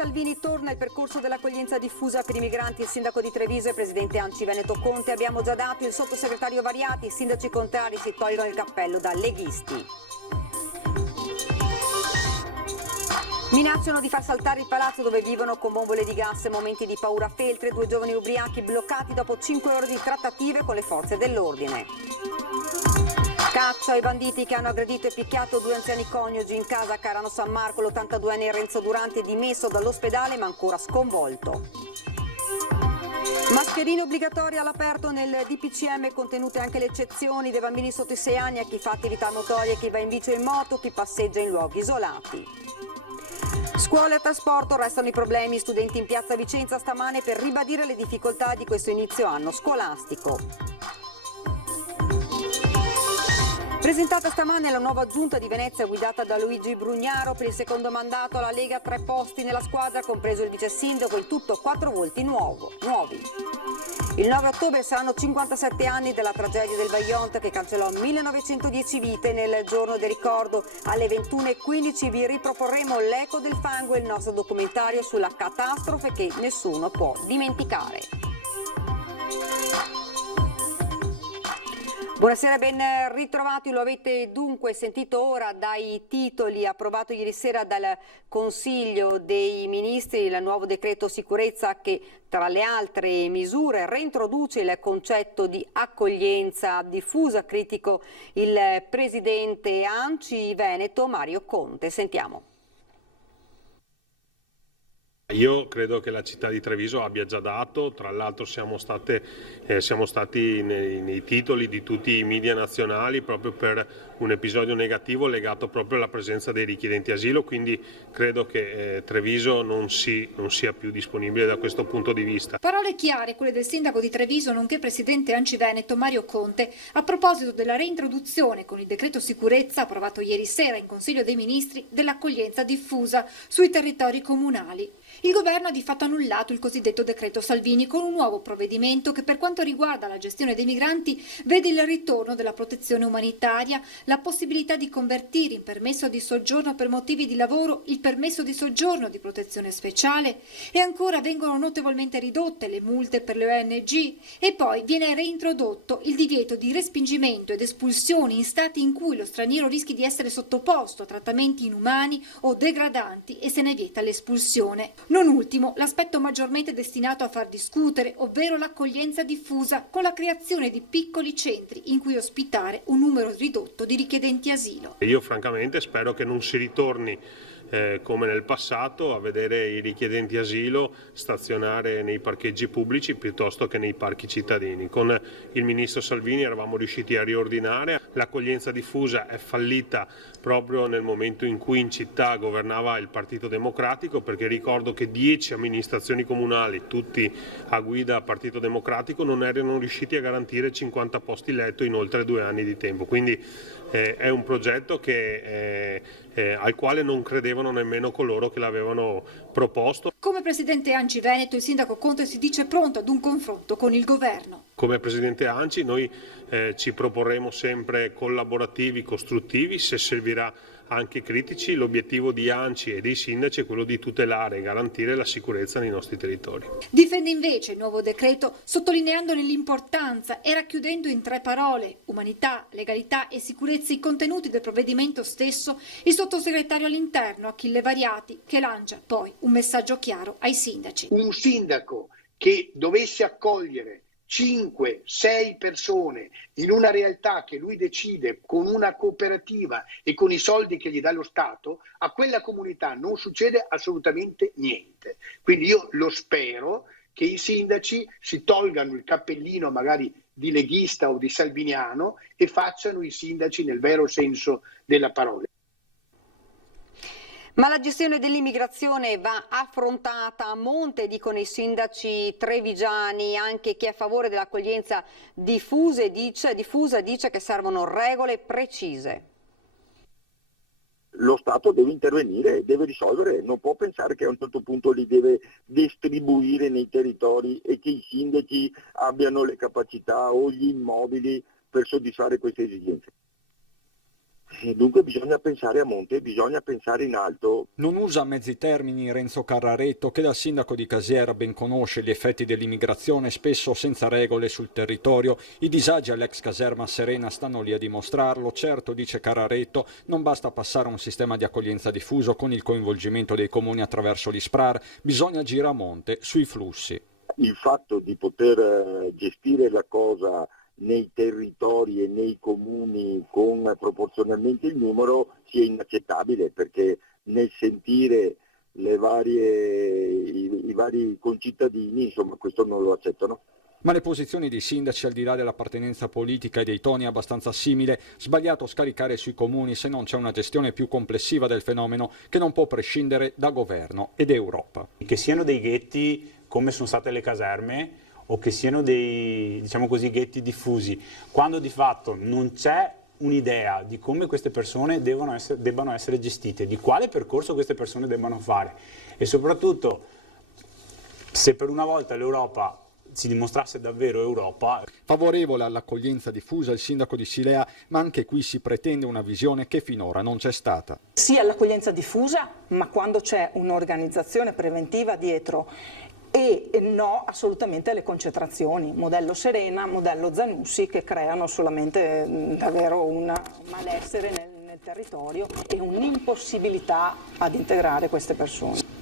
Salvini torna il percorso dell'accoglienza diffusa per i migranti. Il sindaco di Treviso e il presidente ANCI Veneto Conte. Abbiamo già dato il sottosegretario Variati. I sindaci contrari si tolgono il cappello da leghisti. Minacciano di far saltare il palazzo dove vivono con bombole di gas. Momenti di paura a Feltre. 2 giovani ubriachi bloccati dopo 5 ore di trattative con le forze dell'ordine. Caccia ai banditi che hanno aggredito e picchiato 2 anziani coniugi in casa a Carano San Marco. L'82enne Renzo Durante dimesso dall'ospedale ma ancora sconvolto. Mascherine obbligatorie all'aperto nel DPCM, contenute anche le eccezioni dei bambini sotto i 6 anni, a chi fa attività motorie, chi va in bici o in moto, chi passeggia in luoghi isolati. Scuola e trasporto, restano i problemi. Studenti in piazza Vicenza stamane per ribadire le difficoltà di questo inizio anno scolastico. Presentata stamane la nuova giunta di Venezia guidata da Luigi Brugnaro. Per il secondo mandato alla Lega 3 posti nella squadra, compreso il vice sindaco, il tutto 4 volti nuovi. Il 9 ottobre saranno 57 anni dalla tragedia del Vajont che cancellò 1910 vite. Nel giorno del ricordo alle 21:15 vi riproporremo L'eco del fango, il nostro documentario sulla catastrofe che nessuno può dimenticare. Buonasera, ben ritrovati. Lo avete dunque sentito ora dai titoli. Approvato ieri sera dal Consiglio dei Ministri il nuovo decreto sicurezza che tra le altre misure reintroduce il concetto di accoglienza diffusa. Critico il presidente ANCI Veneto Mario Conte. Sentiamo. Io credo che la città di Treviso abbia già dato, tra l'altro siamo stati nei titoli di tutti i media nazionali proprio per un episodio negativo legato proprio alla presenza dei richiedenti asilo, quindi credo che Treviso non sia più disponibile da questo punto di vista. Parole chiare, quelle del sindaco di Treviso nonché presidente ANCI Veneto Mario Conte a proposito della reintroduzione con il decreto sicurezza approvato ieri sera in Consiglio dei Ministri dell'accoglienza diffusa sui territori comunali. Il governo ha di fatto annullato il cosiddetto decreto Salvini con un nuovo provvedimento che per quanto riguarda la gestione dei migranti vede il ritorno della protezione umanitaria, la possibilità di convertire in permesso di soggiorno per motivi di lavoro il permesso di soggiorno di protezione speciale e ancora vengono notevolmente ridotte le multe per le ONG e poi viene reintrodotto il divieto di respingimento ed espulsione in stati in cui lo straniero rischi di essere sottoposto a trattamenti inumani o degradanti e se ne vieta l'espulsione. Non ultimo, l'aspetto maggiormente destinato a far discutere, ovvero l'accoglienza diffusa con la creazione di piccoli centri in cui ospitare un numero ridotto di richiedenti asilo. Io francamente spero che non si ritorni come nel passato a vedere i richiedenti asilo stazionare nei parcheggi pubblici piuttosto che nei parchi cittadini. Con il ministro Salvini eravamo riusciti a riordinare, l'accoglienza diffusa è fallita proprio nel momento in cui in città governava il Partito Democratico, perché ricordo che 10 amministrazioni comunali, tutti a guida Partito Democratico, non erano riusciti a garantire 50 posti letto in oltre 2 anni di tempo. Quindi è un progetto al quale non credevano nemmeno coloro che l'avevano proposto. Come presidente ANCI Veneto, il sindaco Conte si dice pronto ad un confronto con il governo. Come presidente ANCI noi ci proporremo sempre collaborativi, costruttivi, se servirà anche critici. L'obiettivo di ANCI e dei sindaci è quello di tutelare e garantire la sicurezza nei nostri territori. Difende invece il nuovo decreto sottolineandone l'importanza e racchiudendo in 3 parole, umanità, legalità e sicurezza, i contenuti del provvedimento stesso, il sottosegretario all'interno Achille Variati, che lancia poi un messaggio chiaro ai sindaci. Un sindaco che dovesse accogliere 5-6 persone in una realtà che lui decide con una cooperativa e con i soldi che gli dà lo Stato, a quella comunità non succede assolutamente niente. Quindi io lo spero che i sindaci si tolgano il cappellino magari di leghista o di salviniano e facciano i sindaci nel vero senso della parola. Ma la gestione dell'immigrazione va affrontata a monte, dicono i sindaci trevigiani. Anche chi è a favore dell'accoglienza diffusa dice che servono regole precise. Lo Stato deve intervenire, deve risolvere, non può pensare che a un certo punto li deve distribuire nei territori e che i sindaci abbiano le capacità o gli immobili per soddisfare queste esigenze. Dunque bisogna pensare a monte, bisogna pensare in alto. Non usa mezzi termini Renzo Carraretto, che da sindaco di Casiera ben conosce gli effetti dell'immigrazione, spesso senza regole sul territorio. I disagi all'ex caserma Serena stanno lì a dimostrarlo. Certo, dice Carraretto, non basta passare a un sistema di accoglienza diffuso con il coinvolgimento dei comuni attraverso gli SPRAR, bisogna agire a monte sui flussi. Il fatto di poter gestire la cosa nei territori e nei comuni con proporzionalmente il numero sia inaccettabile, perché nel sentire i vari concittadini, insomma, questo non lo accettano. Ma le posizioni dei sindaci, al di là dell'appartenenza politica e dei toni abbastanza simile, sbagliato scaricare sui comuni se non c'è una gestione più complessiva del fenomeno che non può prescindere da governo ed Europa. Che siano dei ghetti come sono state le caserme o che siano dei, diciamo così, ghetti diffusi, quando di fatto non c'è un'idea di come queste persone debbano essere gestite, di quale percorso queste persone debbano fare e soprattutto se per una volta l'Europa si dimostrasse davvero Europa. Favorevole all'accoglienza diffusa il sindaco di Silea, ma anche qui si pretende una visione che finora non c'è stata. Sì all'accoglienza diffusa, ma quando c'è un'organizzazione preventiva dietro, e no assolutamente alle concentrazioni, modello Serena, modello Zanussi, che creano solamente davvero un malessere nel territorio e un'impossibilità ad integrare queste persone.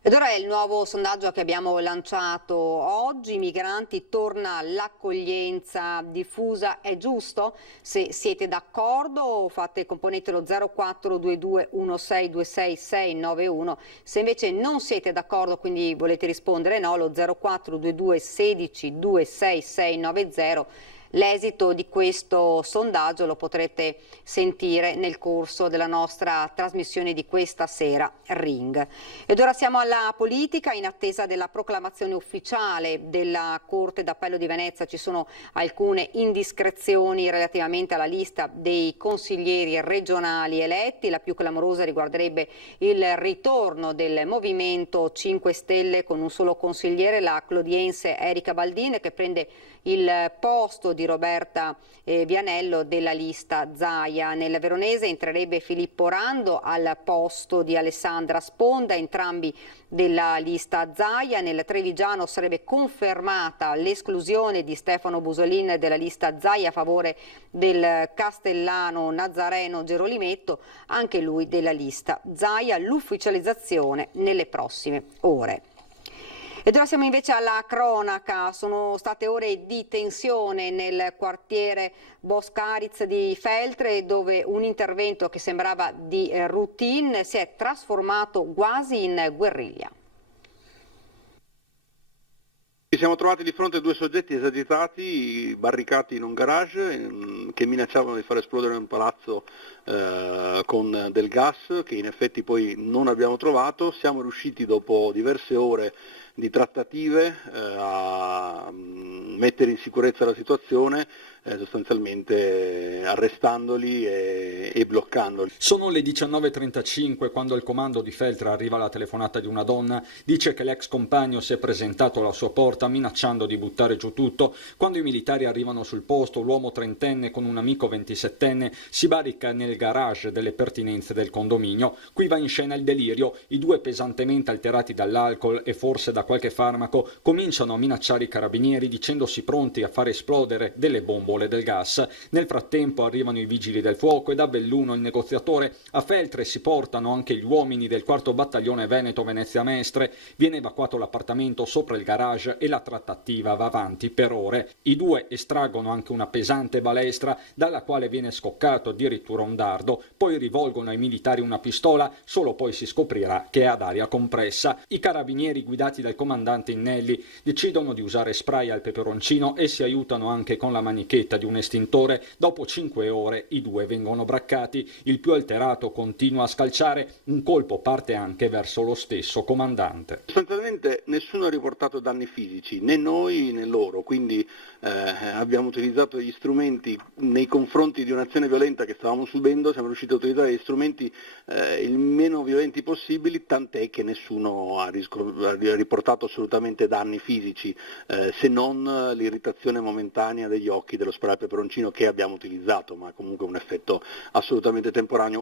Ed ora è il nuovo sondaggio che abbiamo lanciato oggi. Migranti, torna l'accoglienza diffusa, è giusto? Se siete d'accordo componetelo 0422 1626 691. Se invece non siete d'accordo, quindi volete rispondere no, lo 0422 16 26 690. L'esito di questo sondaggio lo potrete sentire nel corso della nostra trasmissione di questa sera, Ring. Ed ora siamo alla politica, in attesa della proclamazione ufficiale della Corte d'Appello di Venezia. Ci sono alcune indiscrezioni relativamente alla lista dei consiglieri regionali eletti. La più clamorosa riguarderebbe il ritorno del Movimento 5 Stelle con un solo consigliere, la clodiense Erika Baldin, che prende il posto di Roberta Vianello della lista Zaia. Nel veronese entrerebbe Filippo Rando al posto di Alessandra Sponda, entrambi della lista Zaia. Nel trevigiano sarebbe confermata l'esclusione di Stefano Busolin della lista Zaia a favore del castellano Nazareno Gerolimetto, anche lui della lista Zaia. L'ufficializzazione nelle prossime ore. Ed ora siamo invece alla cronaca. Sono state ore di tensione nel quartiere Boscaritz di Feltre, dove un intervento che sembrava di routine si è trasformato quasi in guerriglia. Ci siamo trovati di fronte a due soggetti esagitati, barricati in un garage, che minacciavano di far esplodere un palazzo con del gas, che in effetti poi non abbiamo trovato. Siamo riusciti dopo diverse ore di trattative a mettere in sicurezza la situazione, sostanzialmente arrestandoli e bloccandoli. Sono le 19:35 quando il comando di Feltre arriva alla telefonata di una donna. Dice che l'ex compagno si è presentato alla sua porta minacciando di buttare giù tutto. Quando i militari arrivano sul posto, l'uomo trentenne con un amico 27enne si barrica nel garage delle pertinenze del condominio. Qui va in scena il delirio. I due, pesantemente alterati dall'alcol e forse da qualche farmaco, cominciano a minacciare i carabinieri dicendosi pronti a far esplodere delle bombole del gas. Nel frattempo arrivano i vigili del fuoco e da Belluno il negoziatore. A Feltre si portano anche gli uomini del 4° battaglione Veneto Venezia Mestre. Viene evacuato l'appartamento sopra il garage e la trattativa va avanti per ore. I due estraggono anche una pesante balestra dalla quale viene scoccato addirittura un dardo, poi rivolgono ai militari una pistola, solo poi si scoprirà che è ad aria compressa. I carabinieri, guidati dal comandante Innelli, decidono di usare spray al peperoncino e si aiutano anche con la manichetta di un estintore. Dopo 5 ore i due vengono braccati. Il più alterato continua a scalciare, un colpo parte anche verso lo stesso comandante. Sostanzialmente nessuno ha riportato danni fisici, né noi né loro, quindi abbiamo utilizzato gli strumenti nei confronti di un'azione violenta che stavamo subendo, siamo riusciti a utilizzare gli strumenti il meno violenti possibili, tant'è che nessuno ha riportato assolutamente danni fisici, se non l'irritazione momentanea degli occhi dello dello spray peperoncino che abbiamo utilizzato, ma comunque un effetto assolutamente temporaneo.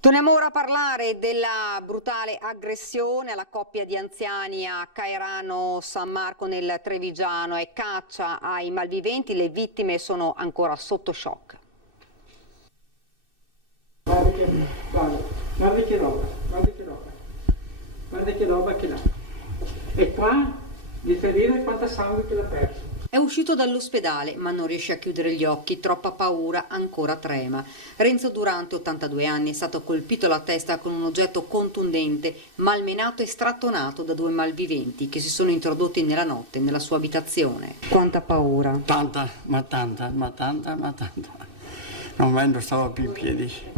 Torniamo ora a parlare della brutale aggressione alla coppia di anziani a Cairano San Marco nel Trevigiano e caccia ai malviventi. Le vittime sono ancora sotto shock. Guarda che roba che l'ha. E qua di ferire quanta sangue che l'ha perso. È uscito dall'ospedale ma non riesce a chiudere gli occhi, troppa paura, ancora trema. Renzo Durante, 82 anni, è stato colpito alla testa con un oggetto contundente, malmenato e strattonato da 2 malviventi che si sono introdotti nella notte nella sua abitazione. Quanta paura! Tanta. Non stavo più in piedi.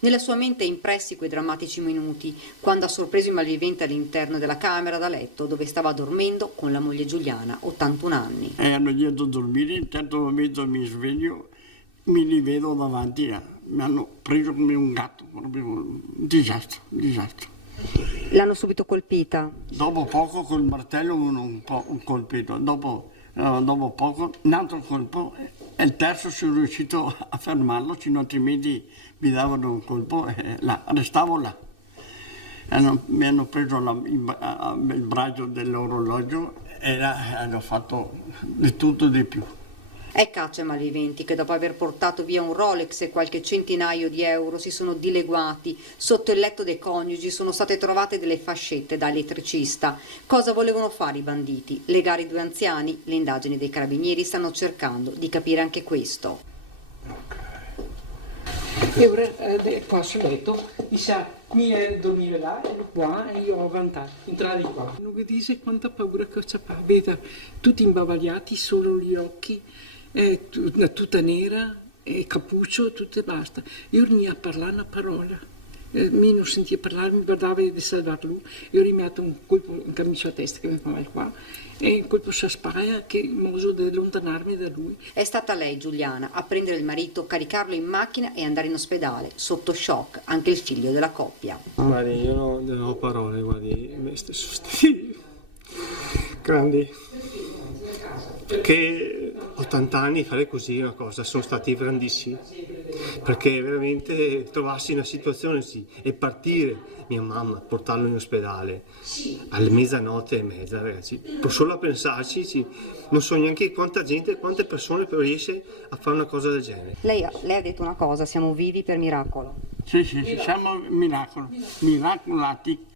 Nella sua mente impressi quei drammatici minuti, quando ha sorpreso i malviventi all'interno della camera da letto dove stava dormendo con la moglie Giuliana, 81 anni. Hanno detto dormire, in un certo momento mi sveglio, mi li vedo davanti, mi hanno preso come un gatto, proprio un disastro. L'hanno subito colpita? Dopo poco col martello un colpito, dopo poco un altro colpo e il terzo sono riuscito a fermarlo, altrimenti mi davano un colpo e restavo là. Mi hanno preso il braccio dell'orologio e hanno fatto di tutto di più. È caccia ai malviventi che dopo aver portato via un Rolex e qualche centinaio di euro si sono dileguati. Sotto il letto dei coniugi sono state trovate delle fascette da elettricista. Cosa volevano fare i banditi? Legare i 2 anziani? Le indagini dei carabinieri stanno cercando di capire anche questo. E ora qua sul letto mi dormire là e qua e io ho avanzato, entrare di qua. Non vedete quanta paura che ho, vedo tutti imbavagliati, solo gli occhi, una tuta nera, e cappuccio, tutto e basta. Io non a parlare una parola, mi non sentiva parlare, mi guardava di salvare lui, io ho messo un colpo in camicia a testa che mi fa male qua, e un colpo sulla spalla che mi uso di allontanarmi da lui. È stata lei, Giuliana, a prendere il marito, caricarlo in macchina e andare in ospedale, sotto shock, anche il figlio della coppia. Guardi, io non ho parole, guardi, sono stati grandi. Perché 80 anni fare così una cosa, sono stati grandissimi. Perché veramente trovarsi in una situazione così e partire mia mamma, portarlo in ospedale alle mezzanotte e mezza, ragazzi, solo a pensarci, non so neanche quanta gente, quante persone riesce a fare una cosa del genere. Lei ha detto una cosa, siamo vivi per miracolo. Sì, siamo miracolati.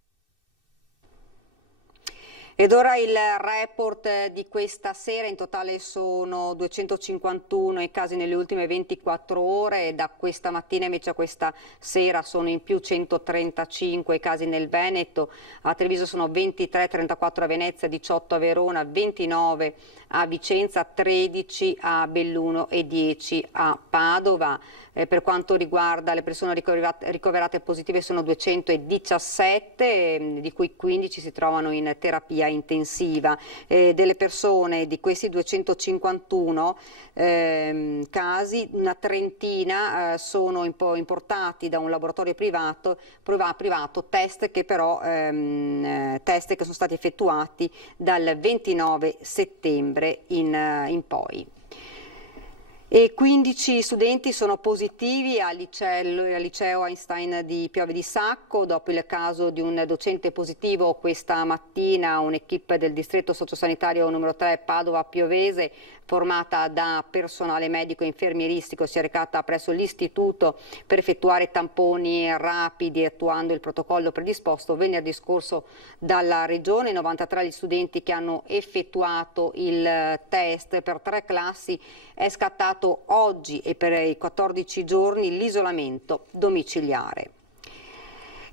Ed ora il report di questa sera: in totale sono 251 i casi nelle ultime 24 ore e da questa mattina invece a questa sera sono in più 135 i casi nel Veneto, a Treviso sono 23, 34 a Venezia, 18 a Verona, 29 a Vicenza, 13 a Belluno e 10 a Padova. Per quanto riguarda le persone ricoverate positive sono 217, di cui 15 si trovano in terapia intensiva. Delle persone di questi 251 casi, una trentina sono importati da un laboratorio privato, test che però test che sono stati effettuati dal 29 settembre in poi. E 15 studenti sono positivi al liceo Einstein di Piave di Sacco. Dopo il caso di un docente positivo, questa mattina un'equipe del distretto sociosanitario numero 3 Padova Piovese, formata da personale medico e infermieristico, si è recata presso l'istituto per effettuare tamponi rapidi attuando il protocollo predisposto venerdì scorso dalla Regione. 93 gli studenti che hanno effettuato il test per 3 classi. È scattato oggi e per i 14 giorni l'isolamento domiciliare.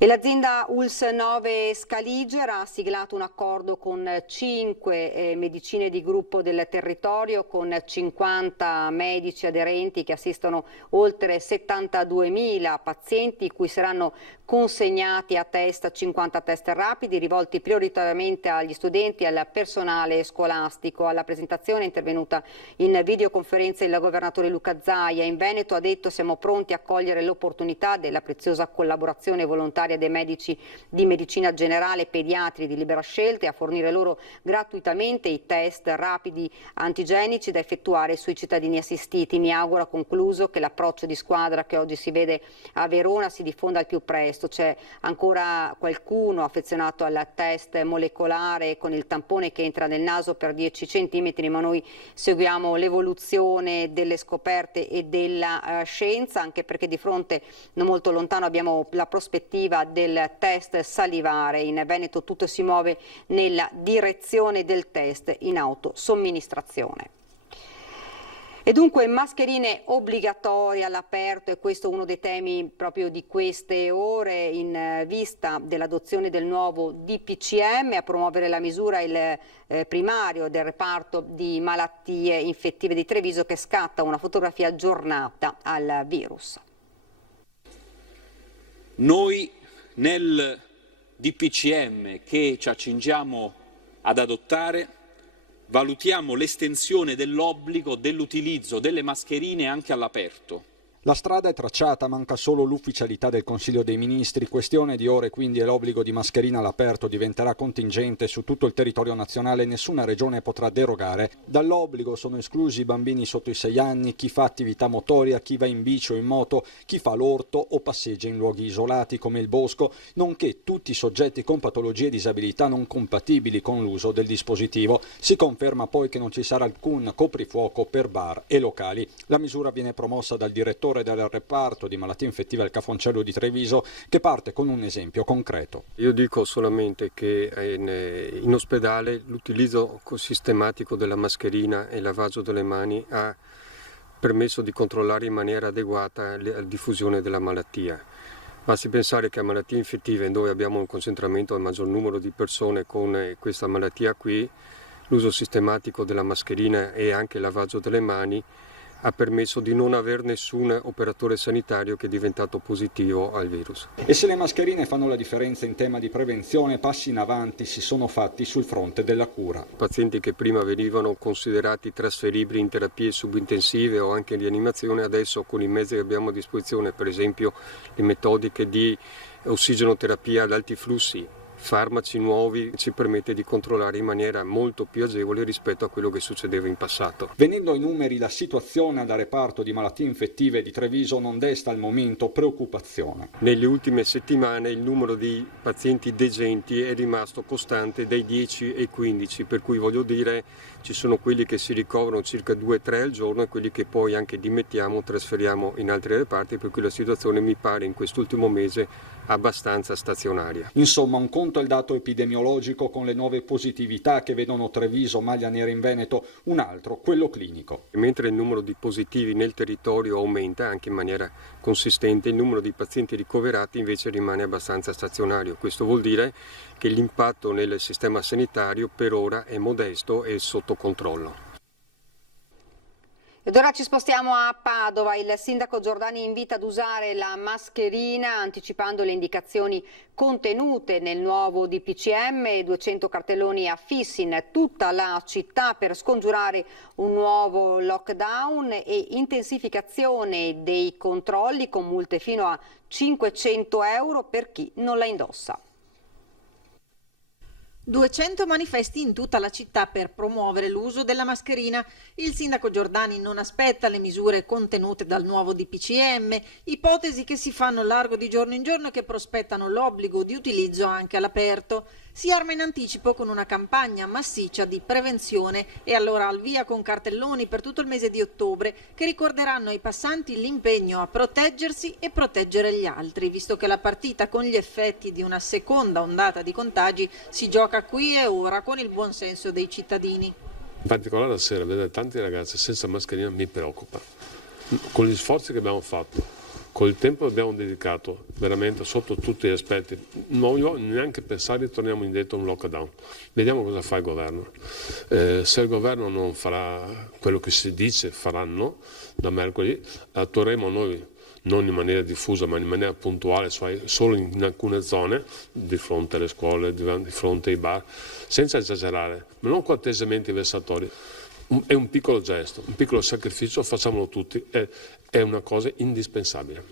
E l'azienda ULSS 9 Scaligera ha siglato un accordo con 5 medicine di gruppo del territorio, con 50 medici aderenti che assistono oltre 72.000 pazienti, cui saranno consegnati a test 50 test rapidi rivolti prioritariamente agli studenti e al personale scolastico. Alla presentazione è intervenuta in videoconferenza il governatore Luca Zaia. In Veneto ha detto: siamo pronti a cogliere l'opportunità della preziosa collaborazione volontaria sanitaria e dei medici di medicina generale, pediatri di libera scelta e a fornire loro gratuitamente i test rapidi antigenici da effettuare sui cittadini assistiti. Mi auguro, ha concluso, che l'approccio di squadra che oggi si vede a Verona si diffonda al più presto. C'è ancora qualcuno affezionato al test molecolare con il tampone che entra nel naso per 10 centimetri, ma noi seguiamo l'evoluzione delle scoperte e della scienza, anche perché di fronte, non molto lontano, abbiamo la prospettiva del test salivare. In Veneto tutto si muove nella direzione del test in autosomministrazione. E dunque mascherine obbligatorie all'aperto, e questo è uno dei temi proprio di queste ore in vista dell'adozione del nuovo DPCM. A promuovere la misura il primario del reparto di malattie infettive di Treviso, che scatta una fotografia aggiornata al virus. Noi nel DPCM che ci accingiamo ad adottare valutiamo l'estensione dell'obbligo dell'utilizzo delle mascherine anche all'aperto. La strada è tracciata, manca solo l'ufficialità del Consiglio dei Ministri. Questione di ore quindi, e l'obbligo di mascherina all'aperto diventerà contingente su tutto il territorio nazionale. Nessuna regione potrà derogare. Dall'obbligo sono esclusi i bambini sotto i 6 anni, chi fa attività motoria, chi va in bici o in moto, chi fa l'orto o passeggia in luoghi isolati come il bosco, nonché tutti i soggetti con patologie e disabilità non compatibili con l'uso del dispositivo. Si conferma poi che non ci sarà alcun coprifuoco per bar e locali. La misura viene promossa dal direttore del reparto di malattie infettive al Cafoncello di Treviso, che parte con un esempio concreto. Io dico solamente che in ospedale l'utilizzo sistematico della mascherina e il lavaggio delle mani ha permesso di controllare in maniera adeguata la diffusione della malattia. Basti pensare che a malattie infettive, dove abbiamo un concentramento al maggior numero di persone con questa malattia qui, l'uso sistematico della mascherina e anche il lavaggio delle mani ha permesso di non avere nessun operatore sanitario che è diventato positivo al virus. E se le mascherine fanno la differenza in tema di prevenzione, passi in avanti si sono fatti sul fronte della cura. Pazienti che prima venivano considerati trasferibili in terapie subintensive o anche in rianimazione, adesso con i mezzi che abbiamo a disposizione, per esempio le metodiche di ossigenoterapia ad alti flussi, farmaci nuovi, ci permette di controllare in maniera molto più agevole rispetto a quello che succedeva in passato. Venendo ai numeri, la situazione al reparto di malattie infettive di Treviso non desta al momento preoccupazione. Nelle ultime settimane il numero di pazienti degenti è rimasto costante dai 10 ai 15, per cui voglio dire ci sono quelli che si ricoverano circa 2-3 al giorno e quelli che poi anche dimettiamo, trasferiamo in altri reparti, per cui la situazione mi pare in quest'ultimo mese abbastanza stazionaria. Insomma, un conto è il dato epidemiologico con le nuove positività che vedono Treviso maglia nera in Veneto, un altro quello clinico. Mentre il numero di positivi nel territorio aumenta anche in maniera consistente, il numero di pazienti ricoverati invece rimane abbastanza stazionario. Questo vuol dire che l'impatto nel sistema sanitario per ora è modesto e sotto controllo. Ed ora ci spostiamo a Padova. Il sindaco Giordani invita ad usare la mascherina, anticipando le indicazioni contenute nel nuovo DPCM, 200 cartelloni affissi in tutta la città per scongiurare un nuovo lockdown e intensificazione dei controlli con multe fino a 500 euro per chi non la indossa. 200 manifesti in tutta la città per promuovere l'uso della mascherina. Il sindaco Giordani non aspetta le misure contenute dal nuovo DPCM, ipotesi che si fanno largo di giorno in giorno e che prospettano l'obbligo di utilizzo anche all'aperto. Si arma in anticipo con una campagna massiccia di prevenzione e allora al via con cartelloni per tutto il mese di ottobre che ricorderanno ai passanti l'impegno a proteggersi e proteggere gli altri, visto che la partita con gli effetti di una seconda ondata di contagi si gioca qui e ora con il buonsenso dei cittadini. In particolare la sera vedere tanti ragazzi senza mascherina mi preoccupa. Con gli sforzi che abbiamo fatto, col tempo che abbiamo dedicato veramente sotto tutti gli aspetti, non voglio neanche pensare che torniamo indietro a un lockdown. Vediamo cosa fa il governo. Se il governo non farà quello che si dice faranno da mercoledì, attueremo noi, non in maniera diffusa ma in maniera puntuale, solo in alcune zone, di fronte alle scuole, di fronte ai bar, senza esagerare, ma non con atteggiamenti vessatori. È un piccolo gesto, un piccolo sacrificio, facciamolo tutti, è una cosa indispensabile.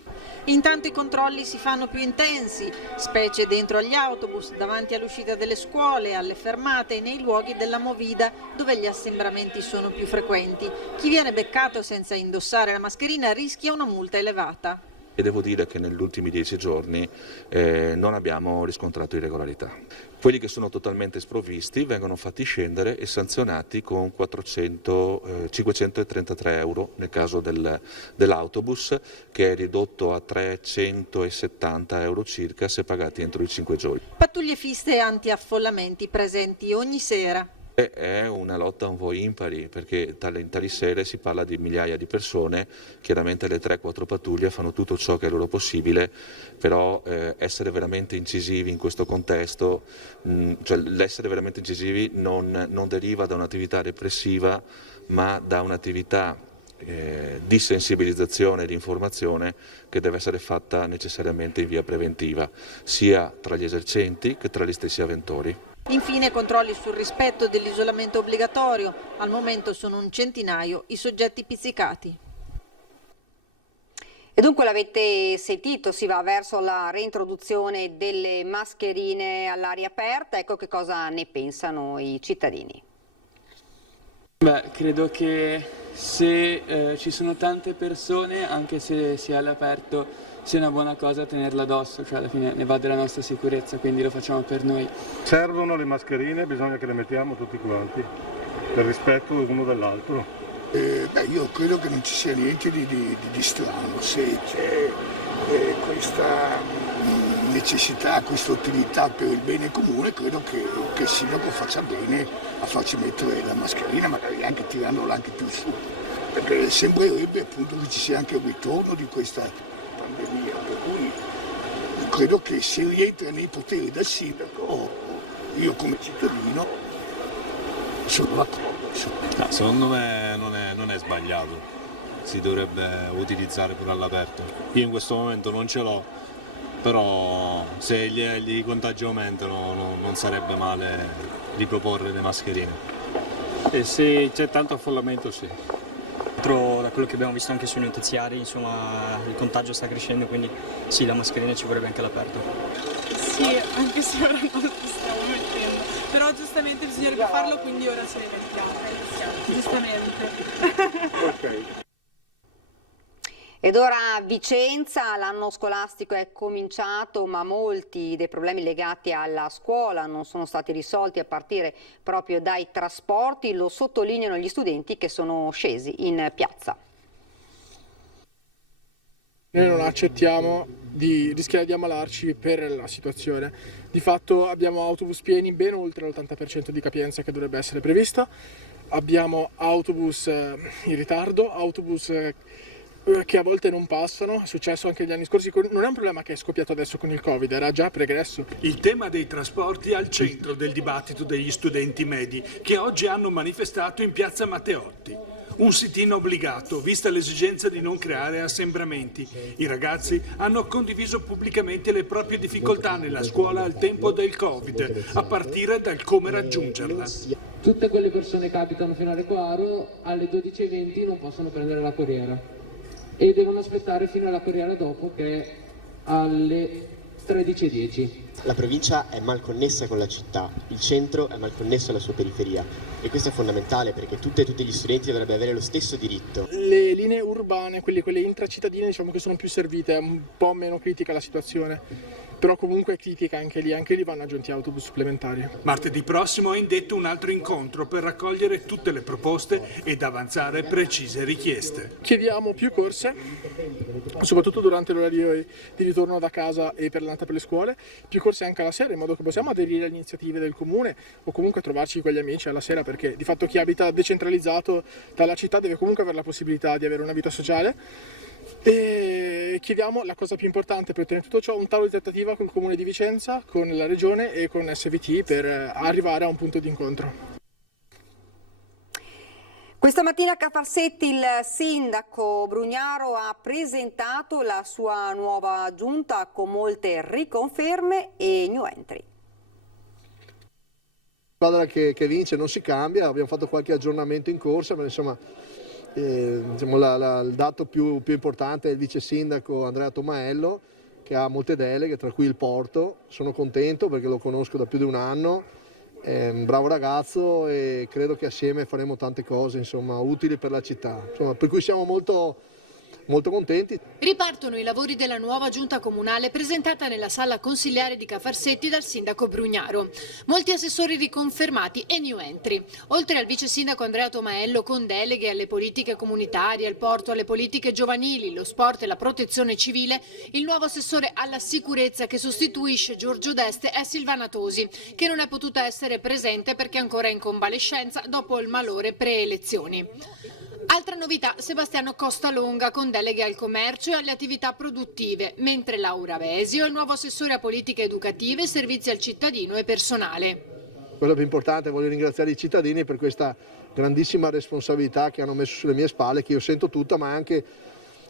Intanto i controlli si fanno più intensi, specie dentro agli autobus, davanti all'uscita delle scuole, alle fermate e nei luoghi della movida dove gli assembramenti sono più frequenti. Chi viene beccato senza indossare la mascherina rischia una multa elevata. E devo dire che negli ultimi 10 giorni non abbiamo riscontrato irregolarità. Quelli che sono totalmente sprovvisti vengono fatti scendere e sanzionati con 533 euro nel caso dell'autobus, che è ridotto a 370 euro circa se pagati entro i 5 giorni. Pattuglie fisse e anti-affollamenti presenti ogni sera. È una lotta un po' impari, perché in tali sere si parla di migliaia di persone, chiaramente le 3-4 pattuglie fanno tutto ciò che è loro possibile, però essere veramente incisivi in questo contesto, cioè l'essere veramente incisivi non deriva da un'attività repressiva, ma da un'attività di sensibilizzazione e di informazione che deve essere fatta necessariamente in via preventiva, sia tra gli esercenti che tra gli stessi avventori. Infine controlli sul rispetto dell'isolamento obbligatorio. Al momento sono un centinaio i soggetti pizzicati. E dunque l'avete sentito, si va verso la reintroduzione delle mascherine all'aria aperta. Ecco che cosa ne pensano i cittadini. Beh, credo che se ci sono tante persone, anche se si è all'aperto, sia una buona cosa tenerla addosso, cioè alla fine ne va della nostra sicurezza, quindi lo facciamo per noi. Servono le mascherine, bisogna che le mettiamo tutti quanti, per rispetto l'uno dell'altro. Io credo che non ci sia niente di strano, se c'è questa necessità, questa utilità per il bene comune, credo che il sindaco faccia bene a farci mettere la mascherina, magari anche tirandola anche più su, perché sembrerebbe appunto che ci sia anche il ritorno di questa pandemia, per cui credo che se rientra nei poteri del sindaco, io come cittadino sono d'accordo. No, secondo me non è sbagliato, si dovrebbe utilizzare pure all'aperto. Io in questo momento non ce l'ho, però se i contagi aumentano non sarebbe male riproporre le mascherine. E se c'è tanto affollamento sì. Da quello che abbiamo visto anche sui notiziari, insomma, il contagio sta crescendo, quindi sì, la mascherina ci vorrebbe anche all'aperto. Sì, anche se ora non lo stiamo mettendo, però giustamente bisognerebbe farlo, quindi ora ce le mettiamo, giustamente. Ok. Ed ora a Vicenza, l'anno scolastico è cominciato, ma molti dei problemi legati alla scuola non sono stati risolti a partire proprio dai trasporti, lo sottolineano gli studenti che sono scesi in piazza. Noi non accettiamo di rischiare di ammalarci per la situazione. Di fatto abbiamo autobus pieni ben oltre l'80% di capienza che dovrebbe essere prevista, abbiamo autobus in ritardo, autobus che a volte non passano, è successo anche negli anni scorsi, non è un problema che è scoppiato adesso con il Covid, era già pregresso. Il tema dei trasporti è al centro del dibattito degli studenti medi che oggi hanno manifestato in piazza Matteotti. Un sit-in obbligato, vista l'esigenza di non creare assembramenti. I ragazzi hanno condiviso pubblicamente le proprie difficoltà nella scuola al tempo del Covid, a partire dal come raggiungerla. Tutte quelle persone che abitano fino a Recoaro alle 12:20 non possono prendere la corriera e devono aspettare fino alla corriera dopo, che è alle 13:10. La provincia è mal connessa con la città, il centro è mal connesso alla sua periferia e questo è fondamentale perché tutti gli studenti dovrebbero avere lo stesso diritto. Le linee urbane, quelle intracittadine, diciamo che sono più servite, è un po' meno critica la situazione, però comunque è critica anche lì vanno aggiunti autobus supplementari. Martedì prossimo è indetto un altro incontro per raccogliere tutte le proposte ed avanzare precise richieste. Chiediamo più corse, soprattutto durante l'orario di ritorno da casa e per l'andata per le scuole, più corse anche alla sera, in modo che possiamo aderire alle iniziative del comune o comunque trovarci con gli amici alla sera, perché di fatto chi abita decentralizzato dalla città deve comunque avere la possibilità di avere una vita sociale. E chiediamo la cosa più importante per ottenere tutto ciò, un tavolo di trattativa con il comune di Vicenza, con la regione e con SVT per arrivare a un punto di incontro. Questa mattina a Cafarsetti il sindaco Brugnaro ha presentato la sua nuova giunta con molte riconferme e new entry. squadra che vince non si cambia, abbiamo fatto qualche aggiornamento in corsa, ma insomma il dato più importante è il vice sindaco Andrea Tomaello, che ha molte deleghe, tra cui il Porto. Sono contento perché lo conosco da più di un anno, è un bravo ragazzo e credo che assieme faremo tante cose, insomma, utili per la città, insomma, per cui siamo molto contenti. Ripartono i lavori della nuova giunta comunale presentata nella sala consiliare di Cafarsetti dal sindaco Brugnaro. Molti assessori riconfermati e new entry. Oltre al vice sindaco Andrea Tomaello con deleghe alle politiche comunitarie, al porto, alle politiche giovanili, lo sport e la protezione civile, il nuovo assessore alla sicurezza che sostituisce Giorgio Deste è Silvana Tosi, che non è potuta essere presente perché è ancora in convalescenza dopo il malore pre-elezioni. Altra novità, Sebastiano Costalonga con deleghe al commercio e alle attività produttive, mentre Laura Vesio è il nuovo assessore a politiche educative, servizi al cittadino e personale. Quello più importante è voler ringraziare i cittadini per questa grandissima responsabilità che hanno messo sulle mie spalle, che io sento tutta, ma anche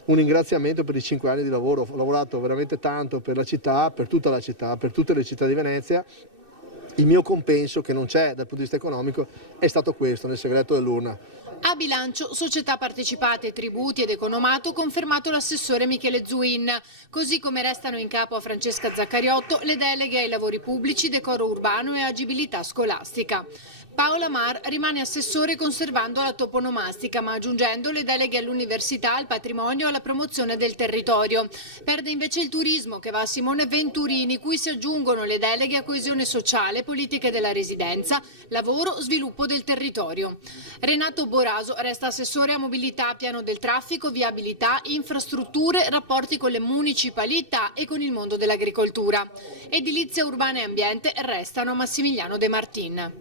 un ringraziamento per i 5 anni di lavoro. Ho lavorato veramente tanto per la città, per tutta la città, per tutte le città di Venezia. Il mio compenso, che non c'è dal punto di vista economico, è stato questo, nel segreto dell'urna. A bilancio, società partecipate, tributi ed economato, confermato l'assessore Michele Zuin, così come restano in capo a Francesca Zaccariotto le deleghe ai lavori pubblici, decoro urbano e agibilità scolastica. Paola Mar rimane assessore conservando la toponomastica, ma aggiungendo le deleghe all'università, al patrimonio e alla promozione del territorio. Perde invece il turismo, che va a Simone Venturini, cui si aggiungono le deleghe a coesione sociale, politiche della residenza, lavoro, sviluppo del territorio. Renato Boraso resta assessore a mobilità, piano del traffico, viabilità, infrastrutture, rapporti con le municipalità e con il mondo dell'agricoltura. Edilizia urbana e ambiente restano Massimiliano De Martin.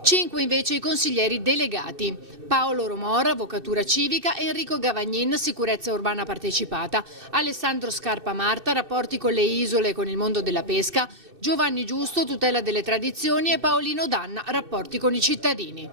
5 invece i consiglieri delegati: Paolo Romora, avvocatura civica, Enrico Gavagnin, sicurezza urbana partecipata, Alessandro Scarpa Marta, rapporti con le isole e con il mondo della pesca, Giovanni Giusto, tutela delle tradizioni e Paolino Danna, rapporti con i cittadini.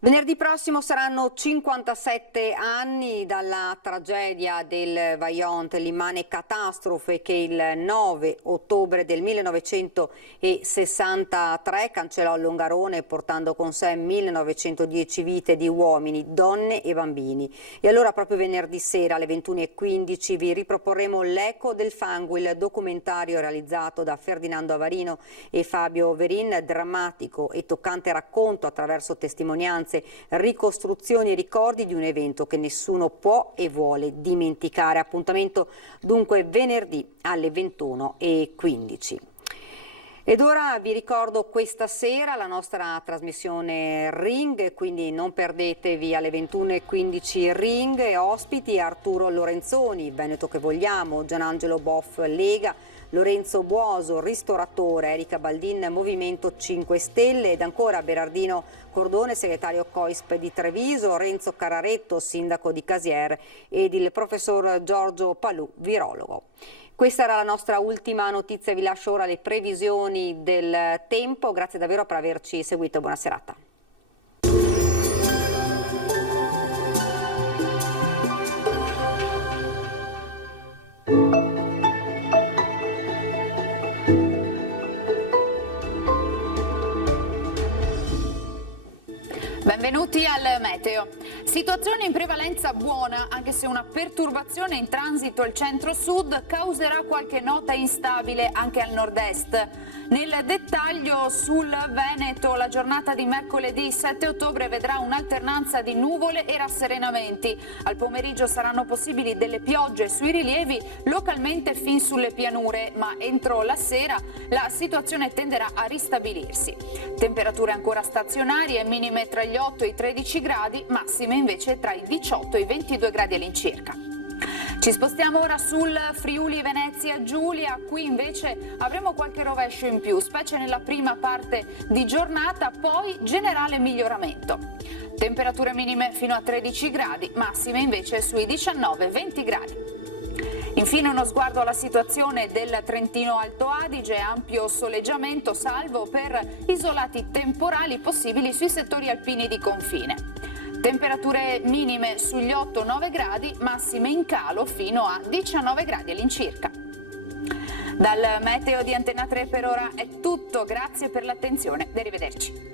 Venerdì prossimo saranno 57 anni dalla tragedia del Vajont, l'immane catastrofe che il 9 ottobre del 1963 cancellò il Longarone, portando con sé 1910 vite di uomini, donne e bambini. E allora proprio venerdì sera alle 21:15 vi riproporremo L'Eco del fango, il documentario realizzato da Ferdinando Avarino e Fabio Verin, drammatico e toccante racconto attraverso testimonianze, ricostruzioni e ricordi di un evento che nessuno può e vuole dimenticare. Appuntamento dunque venerdì alle 21:15. Ed ora vi ricordo questa sera la nostra trasmissione Ring, quindi non perdetevi alle 21:15 Ring, e ospiti Arturo Lorenzoni, Veneto che vogliamo, Gianangelo Boff, Lega, Lorenzo Buoso, ristoratore, Erika Baldin, Movimento 5 Stelle, ed ancora Berardino Cordone, segretario COISP di Treviso, Renzo Cararetto, sindaco di Casier, ed il professor Giorgio Palù, virologo. Questa era la nostra ultima notizia, vi lascio ora le previsioni del tempo. Grazie davvero per averci seguito, buona serata. Benvenuti al Meteo. Situazione in prevalenza buona, anche se una perturbazione in transito al centro-sud causerà qualche nota instabile anche al nord-est. Nel dettaglio sul Veneto, la giornata di mercoledì 7 ottobre vedrà un'alternanza di nuvole e rasserenamenti. Al pomeriggio saranno possibili delle piogge sui rilievi, localmente fin sulle pianure, ma entro la sera la situazione tenderà a ristabilirsi. Temperature ancora stazionarie, minime tra gli 8 e i 13 gradi, massime invece tra i 18 e i 22 gradi all'incirca. Ci spostiamo ora sul Friuli Venezia Giulia, qui invece avremo qualche rovescio in più, specie nella prima parte di giornata, poi generale miglioramento. Temperature minime fino a 13 gradi, massime invece sui 19-20 gradi. Infine uno sguardo alla situazione del Trentino Alto Adige, ampio soleggiamento salvo per isolati temporali possibili sui settori alpini di confine. Temperature minime sugli 8-9 gradi, massime in calo fino a 19 gradi all'incirca. Dal meteo di Antena 3 per ora è tutto, grazie per l'attenzione, arrivederci.